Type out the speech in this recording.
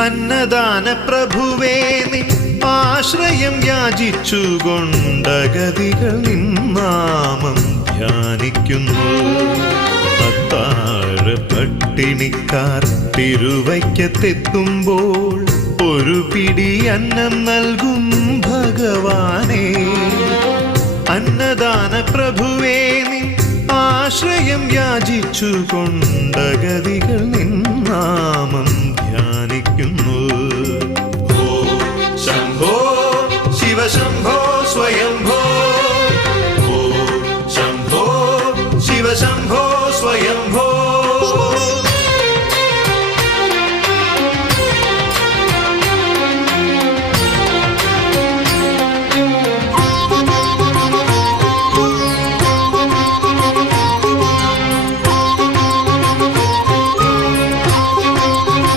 അന്നദാന പ്രഭുവേ നിൻ ആശ്രയം യാചിച്ചുകൊണ്ടഗതികൾ നിന്നാമം ധ്യാനിക്കുന്നു. അത്താഴ പട്ടിണിക്കാർ തിരുവയ്ക്കത്തെത്തുമ്പോൾ ഒരു പിടി അന്നം നൽകും ഭഗവാനേ. അന്നദാന പ്രഭുവേ നിൻ ആശ്രയം യാചിച്ചുകൊണ്ടഗതികൾ നിന്നാമം